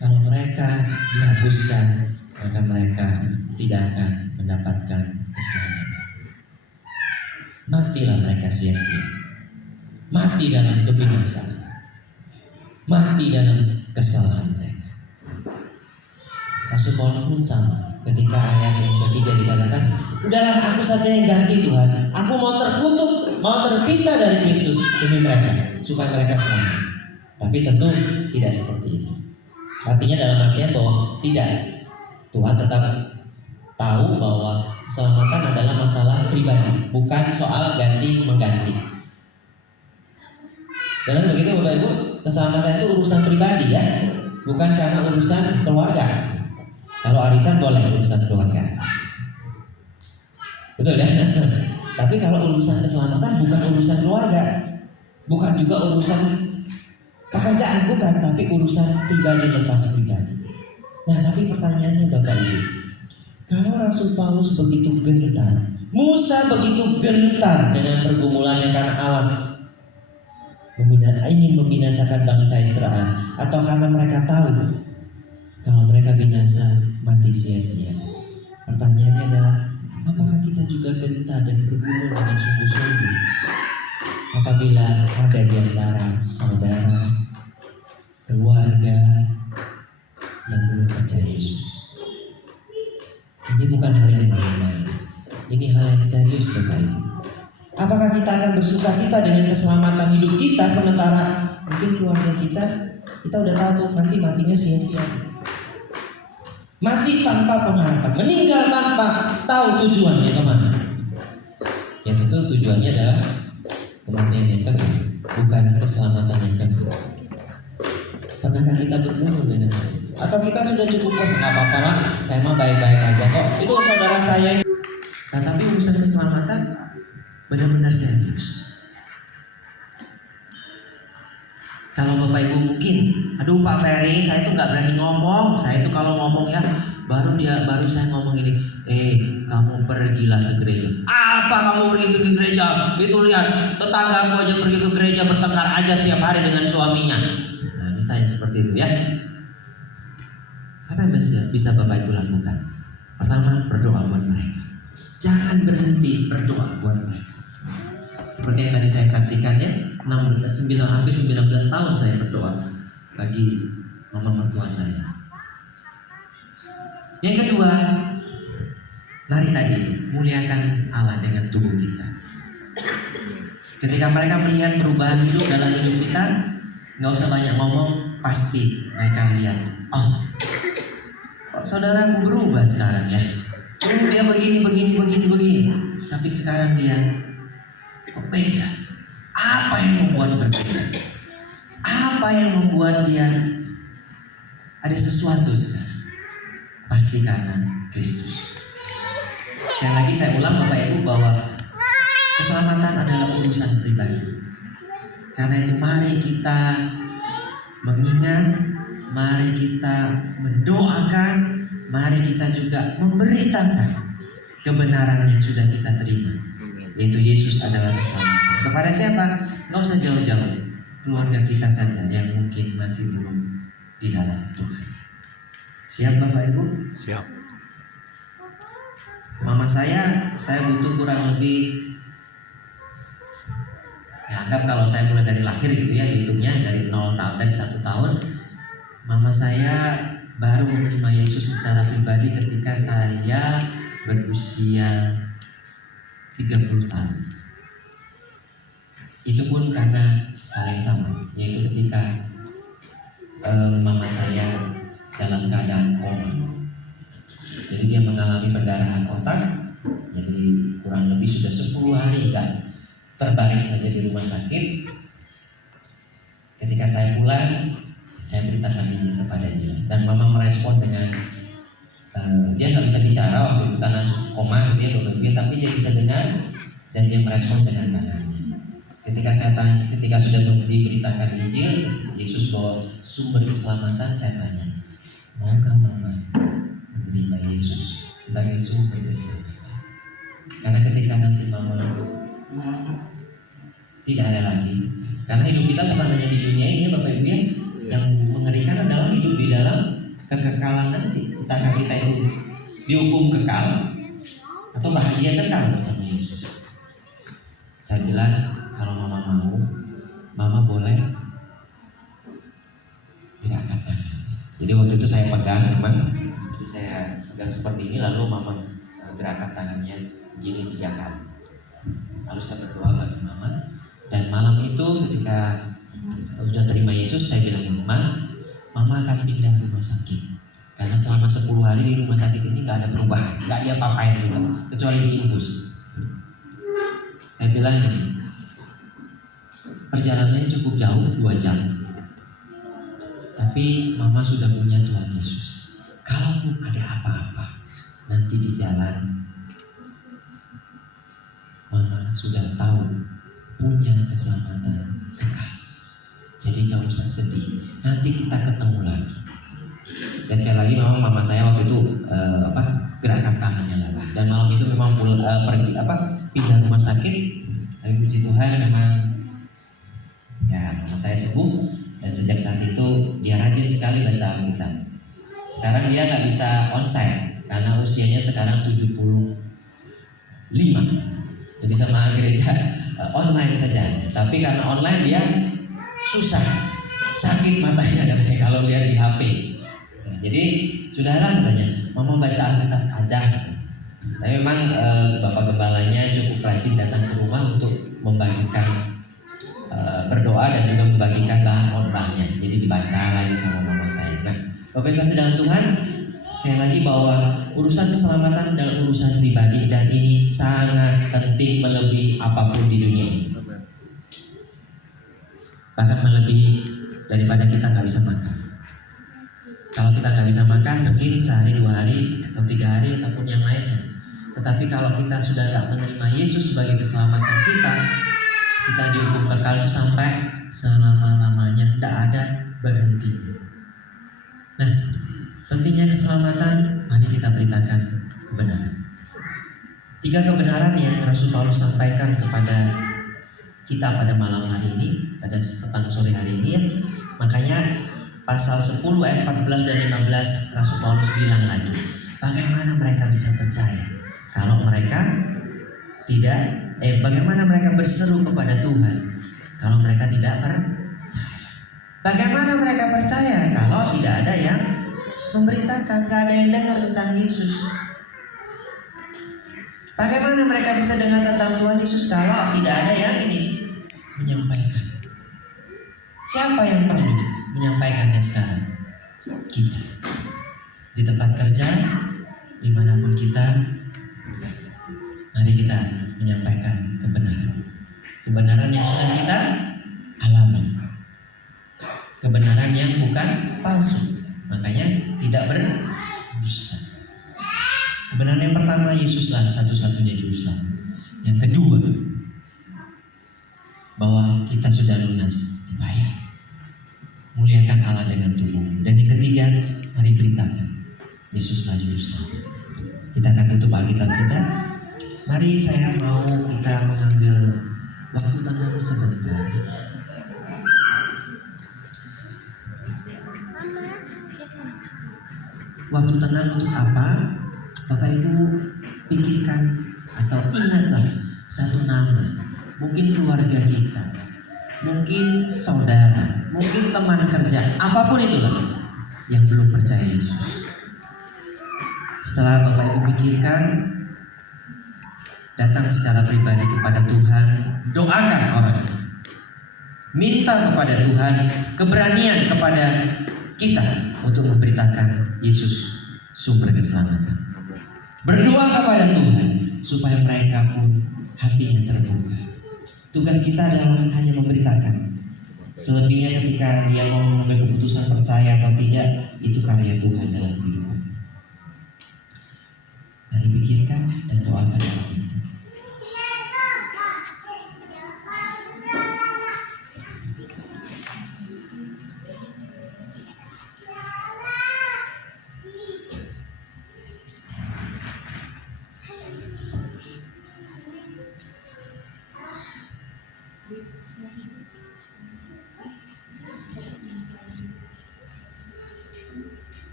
Kalau mereka dihapuskan, maka mereka tidak akan mendapatkan keselamatan. Matilah mereka sia-sia. Mati dalam kebinasaan. Mati dalam kesalahan mereka. Rasul Paulus pun sama. Ketika ayat yang ketiga dikatakan, udahlah aku saja yang ganti Tuhan. Aku mau terkutuk, mau terpisah dari Kristus demi mereka, supaya mereka selamat. Tapi tentu tidak seperti itu. Artinya dalam artian bahwa tidak, Tuhan tetap tahu bahwa keselamatan adalah masalah pribadi, bukan soal ganti mengganti. Benar begitu Bapak Ibu? Keselamatan itu urusan pribadi ya, bukan karena urusan keluarga. Kalau arisan boleh urusan keluarga, betul ya. Tapi kalau urusan keselamatan bukan urusan keluarga, bukan juga urusan pekerjaan, bukan, tapi urusan pribadi lepas pribadi. Nah, tapi pertanyaannya Bapak Ibu, kalau Rasul Paulus begitu gentar, Musa begitu gentar dengan pergumulannya karena Allah ingin membinasakan bangsa Israel, atau karena mereka tahu kalau mereka binasa mati sia-sia. Pertanyaannya adalah, apakah kita juga gentar dan bergumul dengan sungguh-sungguh apabila ada di antara saudara, keluarga yang belum percaya Yesus? Ini bukan hal yang main-main. Ini hal yang serius Bapak Ibu. Apakah kita akan bersuka cita dengan keselamatan hidup kita, sementara mungkin keluarga kita udah tahu nanti matinya sia-sia, mati tanpa pengharapan, meninggal tanpa tahu tujuannya kemana? Ya tentu tujuannya adalah kematian yang kedua, bukan keselamatan yang kedua. Pernahkah kita bergumul dengan itu? Atau kita sudah cukup puas, nggak apa-apa lah, saya mah baik-baik aja kok, itu saudara saya. Nah, tapi urusan keselamatan benar-benar serius. Kalau Bapak Ibu mungkin, aduh Pak Ferry, saya tuh nggak berani ngomong. Saya tuh kalau ngomong ya baru saya ngomong ini, kamu pergilah ke gereja. Apa kamu pergi ke gereja? Itu lihat tetanggamu aja pergi ke gereja, bertengkar aja setiap hari dengan suaminya. Nah, misalnya seperti itu ya. Apa yang bisa Bapak Ibu lakukan? Pertama, berdoa buat mereka. Jangan berhenti berdoa buat mereka. Seperti yang tadi saya saksikan ya, hampir 19 tahun saya berdoa bagi mama mertua saya. Yang kedua, mari tadi itu muliakan Allah dengan tubuh kita. Ketika mereka melihat perubahan hidup dalam hidup kita, nggak usah banyak ngomong, pasti mereka lihat, oh, kok saudaraku berubah sekarang ya. Dia begini. Tapi sekarang dia kok beda. Apa yang membuat berbeda? Apa yang membuat dia ada sesuatu sekarang? Pasti karena Kristus. Sekali lagi saya ulang Bapak Ibu bahwa keselamatan adalah urusan pribadi. Karena itu mari kita mengingat, mari kita mendoakan, mari kita juga memberitakan kebenaran yang sudah kita terima, yaitu Yesus adalah keselamatan. Kepada siapa? Nggak usah jauh-jauh, keluarga kita saja yang mungkin masih belum di dalam Tuhan. Siap Bapak Ibu? Siap. Mama saya butuh kurang lebih, ya anggap kalau saya mulai dari lahir gitu ya, hitungnya dari 0 tahun, dari 1 tahun. Mama saya baru menerima Yesus secara pribadi ketika saya berusia 30 tahun. Itu pun karena hal yang sama, yaitu ketika mama saya dalam keadaan koma. Jadi dia mengalami pendarahan otak. Jadi kurang lebih sudah 10 hari terbaring saja di rumah sakit. Ketika saya pulang, saya beritakan ini kepada dia, dan mama merespon dengan dia nggak bisa bicara waktu itu karena koma dia tapi dia bisa dengar dan dia merespon dengan tangannya. Ketika saya tanya, ketika sudah diberitakan Injil Yesus bahwa sumber keselamatan, saya tanya, maukah mama menerima Yesus sebagai sumber keselamatan? Karena ketika nanti mama tidak ada lagi, karena hidup kita bukan hanya di dunia ini ya Bapak Ibu ya. Yang mengerikan adalah hidup di dalam dalam kekekalan nanti. Entahkah kita itu dihukum kekal atau bahagia kekal bersama Yesus. Saya bilang, kalau mama mau, mama boleh gerakan tangan. Jadi waktu itu saya pegang memang, jadi saya pegang seperti ini, lalu mama gerakan tangannya gini 3 kali. Lalu saya berdoa bagi mama. Dan malam itu ketika sudah terima Yesus, saya bilang, mama akan pindah rumah sakit. Karena selama 10 hari di rumah sakit ini gak ada perubahan, gak dia apa-apain juga, kecuali diinfus. Saya bilang gini, perjalanannya cukup jauh, 2 jam. Tapi mama sudah punya Tuhan Yesus. Kalaupun ada apa-apa nanti di jalan, mama sudah tahu punya keselamatan kekal. Jadi gak usah sedih, nanti kita ketemu lagi. Dan sekali lagi memang mama saya waktu itu gerakan tangannya lagi. Dan malam itu memang pindah rumah sakit. Tapi puji Tuhan memang ya mama saya sembuh. Dan sejak saat itu dia rajin sekali baca Alkitab. Sekarang dia nggak bisa onsite karena usianya sekarang 75. Jadi sama gereja online saja. Tapi karena online dia susah, sakit matanya katanya kalau dia di HP. Nah, jadi sudahlah katanya, mama baca Alkitab aja. Tapi memang Bapak Gembalanya cukup rajin datang ke rumah untuk membagikan berdoa dan juga membagikan bahan khotbahnya. Jadi dibaca lagi sama mama saya. Nah, Bapak Ibu kasih dalam Tuhan, sekali lagi bahwa urusan keselamatan adalah urusan pribadi dan ini sangat penting melebihi apapun di dunia ini. Bahkan melebihi daripada kita nggak bisa makan. Kalau kita nggak bisa makan mungkin sehari 2 hari atau 3 hari ataupun yang lainnya. Tetapi kalau kita sudah nggak menerima Yesus sebagai keselamatan kita dihukum kekal itu sampai selama-lamanya, tidak ada berhenti. Nah, pentingnya keselamatan, mari kita beritakan kebenaran. 3 kebenaran yang Rasul Paulus sampaikan kepada kita pada malam hari ini, pada petang sore hari ini ya. Makanya pasal 10 ayat 14 dan 15 Rasul Paulus bilang lagi, bagaimana mereka bisa percaya kalau mereka bagaimana mereka berseru kepada Tuhan kalau mereka tidak percaya? Bagaimana mereka percaya kalau tidak ada yang memberitakan, tidak ada yang dengar tentang Yesus? Bagaimana mereka bisa dengar tentang Tuhan Yesus kalau tidak ada yang menyampaikan? Siapa yang perlu menyampaikannya sekarang? Kita. Di tempat kerja, dimanapun kita, mari kita menyampaikan kebenaran. Kebenaran yang sudah kita alami. Kebenaran yang bukan palsu. Makanya tidak berdusta. Kebenaran yang pertama, Yesuslah satu-satunya juru selamat. Yang kedua, bahwa kita sudah lunas dibayar. Muliakan Allah dengan tubuh. Dan yang ketiga, mari beritakan Yesuslah juru selamat. Kita akan tutup Alkitab kita. Mari saya mau kita mengambil waktu tenang sebentar. Waktu tenang untuk apa? Bapak Ibu pikirkan atau ingatlah satu nama. Mungkin keluarga kita, mungkin saudara, mungkin teman kerja, apapun itulah yang belum percaya Yesus. Setelah Bapak Ibu pikirkan, datang secara pribadi kepada Tuhan, doakan orang itu. Minta kepada Tuhan keberanian kepada kita untuk memberitakan Yesus sumber keselamatan. Berdoa kepada Tuhan supaya mereka pun hatinya terbuka. Tugas kita adalah hanya memberitakan. Selebihnya ketika dia mau mengambil keputusan percaya atau tidak, itu karya Tuhan dalam hidup. Mari pikirkan dan doakan orang itu.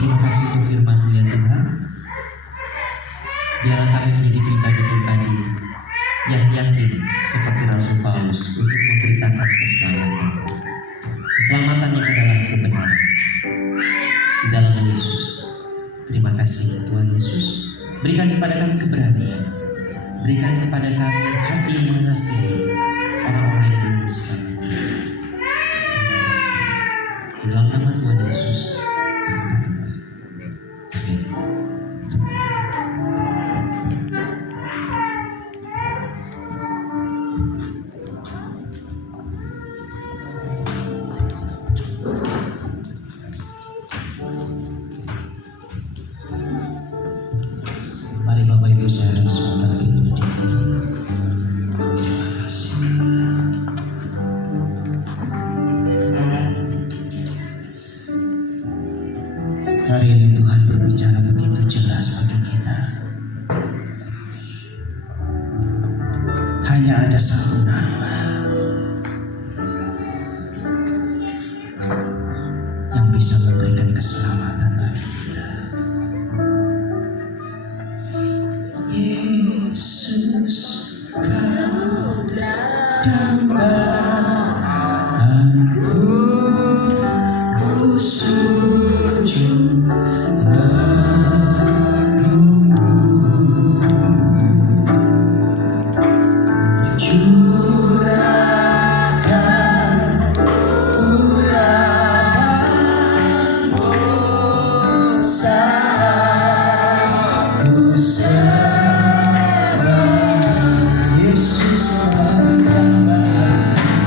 Terima kasih untuk firman-Mu ya Tuhan. Biarlah kami menjadi pribadi-pribadi yang yakin seperti Rasul Paulus untuk memberitakan keselamatan. Keselamatan yang adalah kebenaran di dalam Yesus. Terima kasih Tuhan Yesus. Berikan kepada kami keberanian. Berikan kepada kami hati yang mengasihi orang-orang yang belum diselamatkan. Terima kasih. Dalam nama Tuhan Yesus. Amin. Mari Bapak Ibu saudara semua berdiri. Terima kasih. Hari ini Tuhan berbicara begitu jelas bagi kita. Hanya ada satu nama yang bisa memberikan keselamatan bagi kita. Yesus, Kau dambaan ku sujud menunggu curahkan urapan dosa ku sembah Yesus, Kau dambaan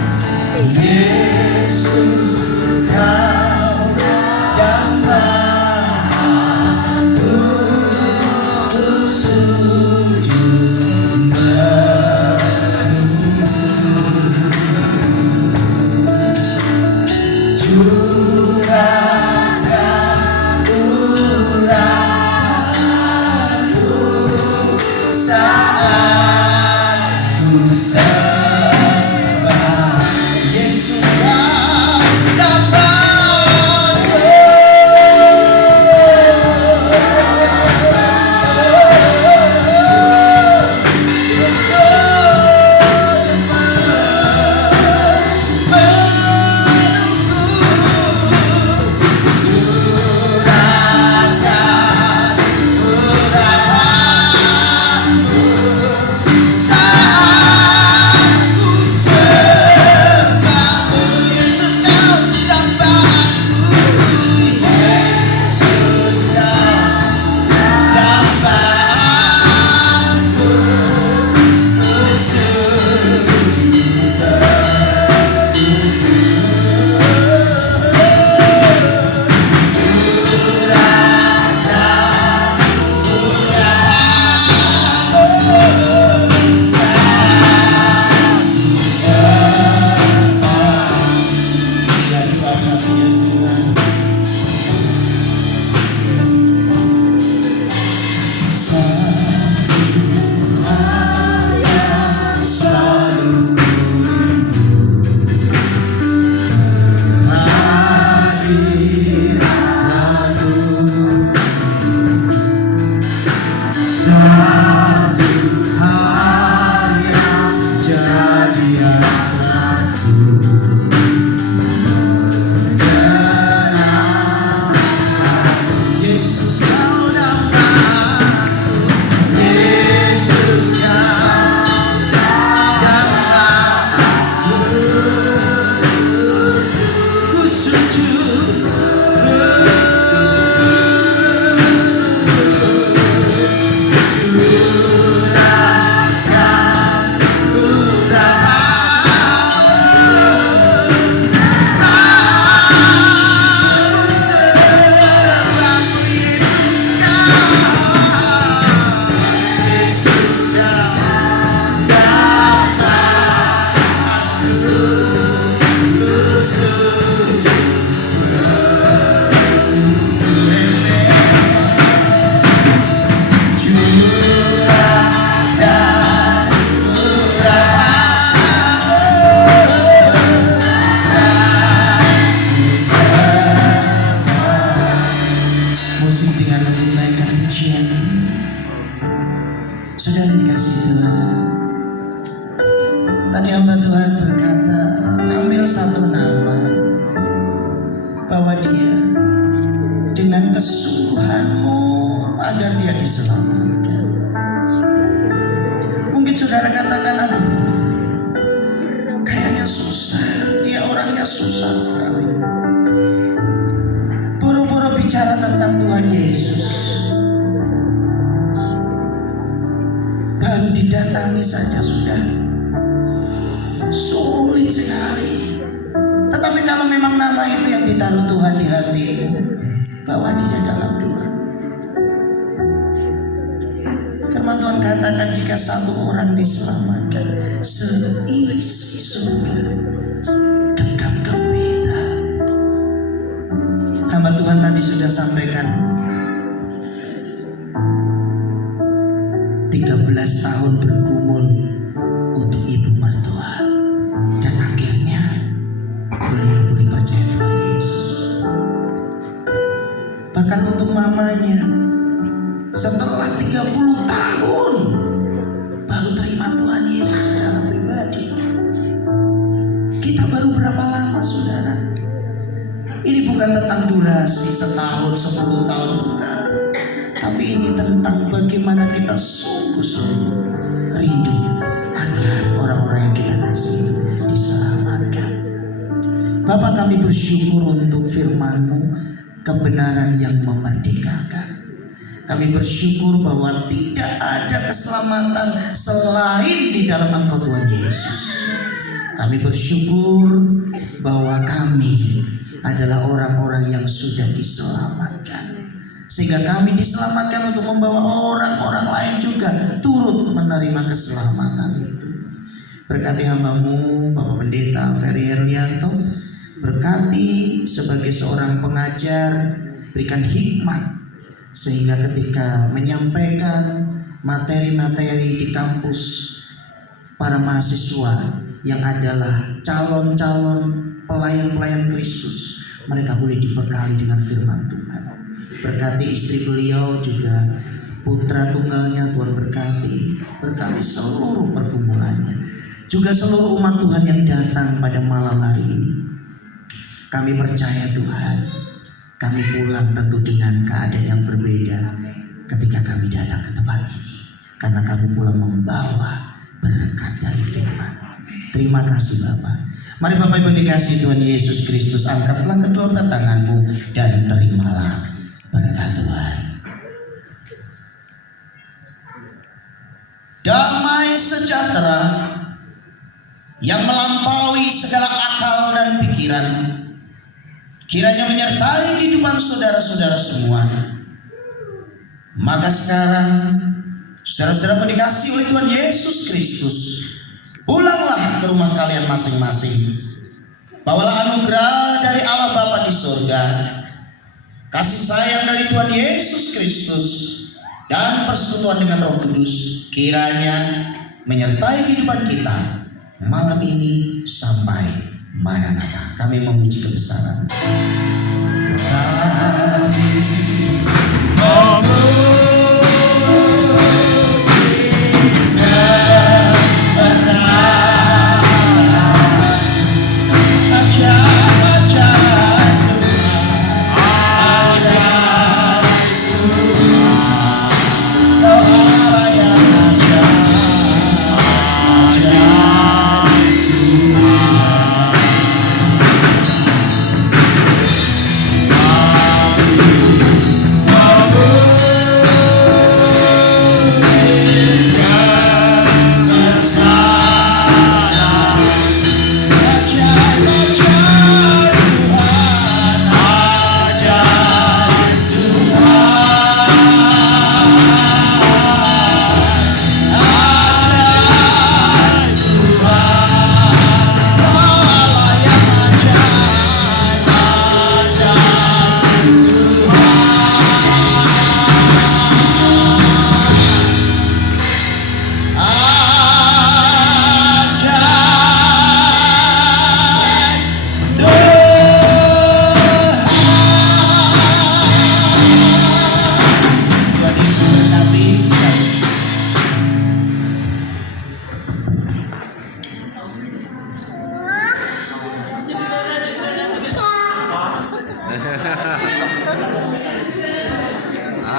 Tadi hamba Tuhan berkata, ambil satu nama, bahwa dia dengan kesungguhanmu agar dia diselamatkan. Mungkin saudara katakan, aduh, kayaknya susah, dia orangnya susah sekali. Buru-buru bicara tentang Tuhan Yesus, baru didatangi saja sudah sulit sekali. Tetapi kalau memang nama itu yang ditaruh Tuhan di hatimu, bawa dia dalam doa. Firman Tuhan katakan, jika satu orang diselamatkan, seisi surga gegap gempita. Hamba Tuhan tadi sudah sampaikan 13 tahun bergumul untuk ibu mertua, dan akhirnya beliau boleh percaya Tuhan Yesus. Bahkan untuk mamanya, setelah 30 tahun baru terima Tuhan Yesus secara pribadi. Kita baru berapa lama, saudara? Ini bukan tentang durasi setahun, 10 tahun, bukan. Tapi ini tentang bagaimana kita sungguh-sungguh rindu agar orang-orang yang kita kasih diselamatkan. Bapa, kami bersyukur untuk firman-Mu, kebenaran yang memerdekakan. Kami bersyukur bahwa tidak ada keselamatan selain di dalam Engkau Tuhan Yesus. Kami bersyukur bahwa kami adalah orang-orang yang sudah diselamatkan, sehingga kami diselamatkan untuk membawa orang-orang lain juga turut menerima keselamatan itu. Berkati hamba-Mu Bapak Pendeta Ferry Herlianto, berkati sebagai seorang pengajar, berikan hikmat sehingga ketika menyampaikan materi-materi di kampus, para mahasiswa yang adalah calon-calon pelayan-pelayan Kristus, mereka boleh dibekali dengan firman Tuhan. Berkati istri beliau juga, putra tunggalnya Tuhan berkati seluruh pergumulannya, juga seluruh umat Tuhan yang datang pada malam hari ini. Kami percaya Tuhan, kami pulang tentu dengan keadaan yang berbeda ketika kami datang ke tempat ini, karena kami pulang membawa berkat dari firman. Terima kasih Bapak. Mari Bapak Ibu dikasihi Tuhan Yesus Kristus, angkatlah kedua tanganmu dan terimalah berkat Tuhan. Damai sejahtera yang melampaui segala akal dan pikiran kiranya menyertai kehidupan saudara-saudara semua. Maka sekarang, saudara-saudara pun dikasihi oleh Tuhan Yesus Kristus, pulanglah ke rumah kalian masing-masing. Bawalah anugerah dari Allah Bapa di surga, kasih sayang dari Tuhan Yesus Kristus, dan persekutuan dengan Roh Kudus kiranya menyertai kehidupan kita malam ini sampai Maranatha. Kami memuji kebesaran.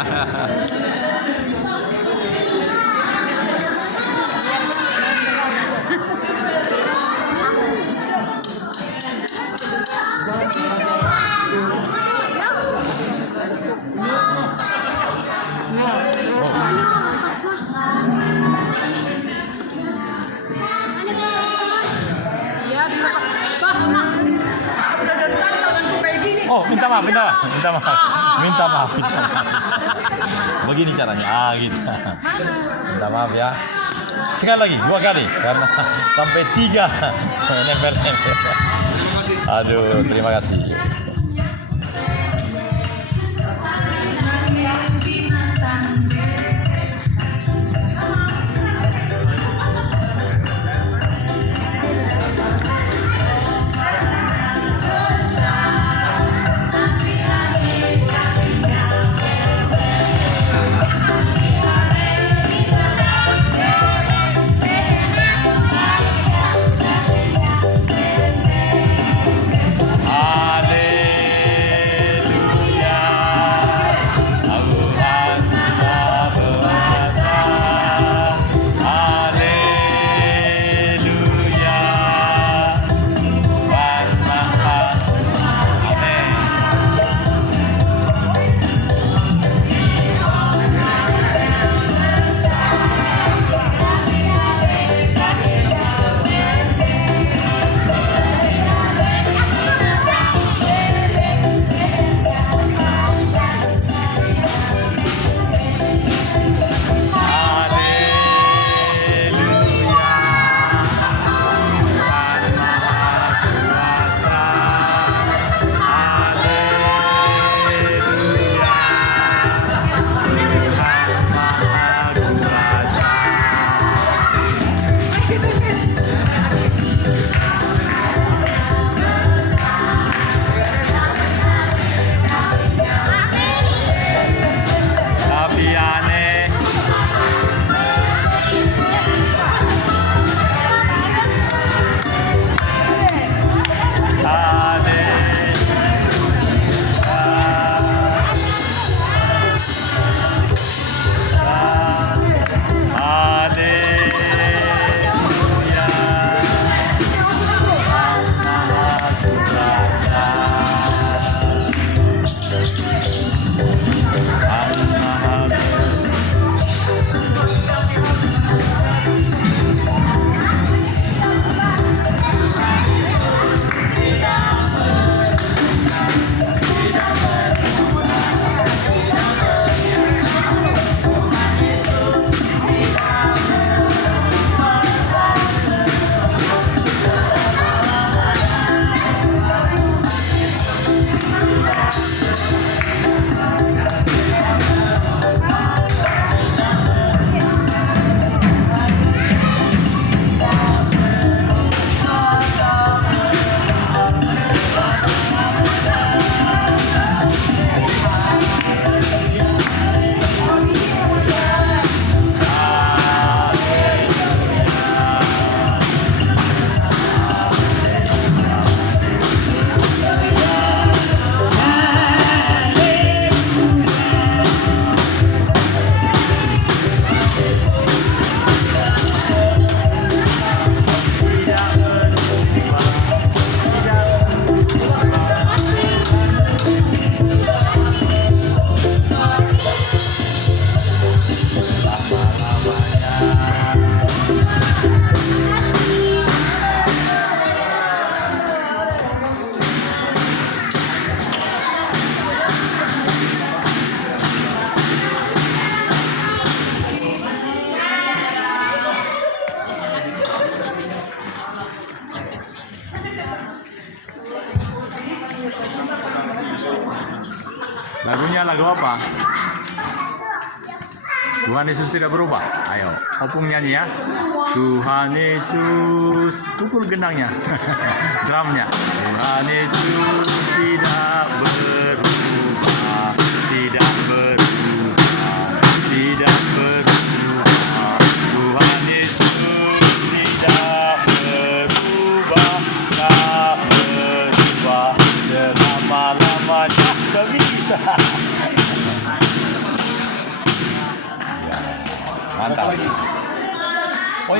Ya dilepas. Bah, Mak. Udah dari tadi tanganku kayak gini. Oh, minta maaf, minta maaf. Minta maaf. Minta maaf. Begini caranya. Ah, gitu. Minta maaf ya. Sekali lagi, 2 kali karena sampai 3 nempel-nempel. Aduh, terima kasih. Lagunya lagu apa? Tuhan Yesus tidak berubah. Ayo, opung nyanyi ya. Tuhan Yesus, pukul gendangnya, drumnya. Tuhan Yesus tidak berubah, tidak berubah, tidak berubah. Tuhan Yesus tidak berubah, tak berubah selama-lamanya. Tak bisa.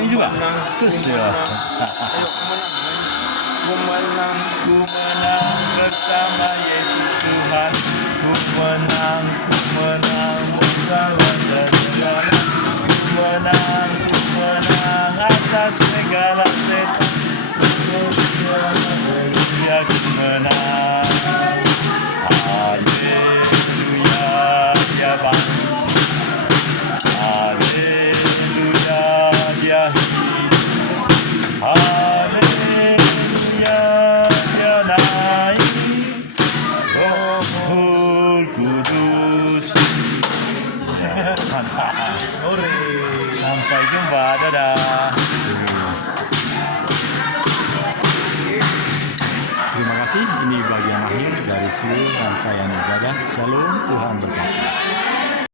ini juga. Terus ya. Ku menang bersama Yesus Tuhan. Ku menang bersama segala. Ku menang atas segala setan. Haleluya, ku menang. Haleluya, dia bangkit. Haleluya, dia hidup. Haleluya, dia naik. Roh Kudus. Mantap. Sampai jumpa, dadah. Terima kasih. Ini bagian akhir dari seluruh rangkaian ibadah. Shalom, Tuhan berkati.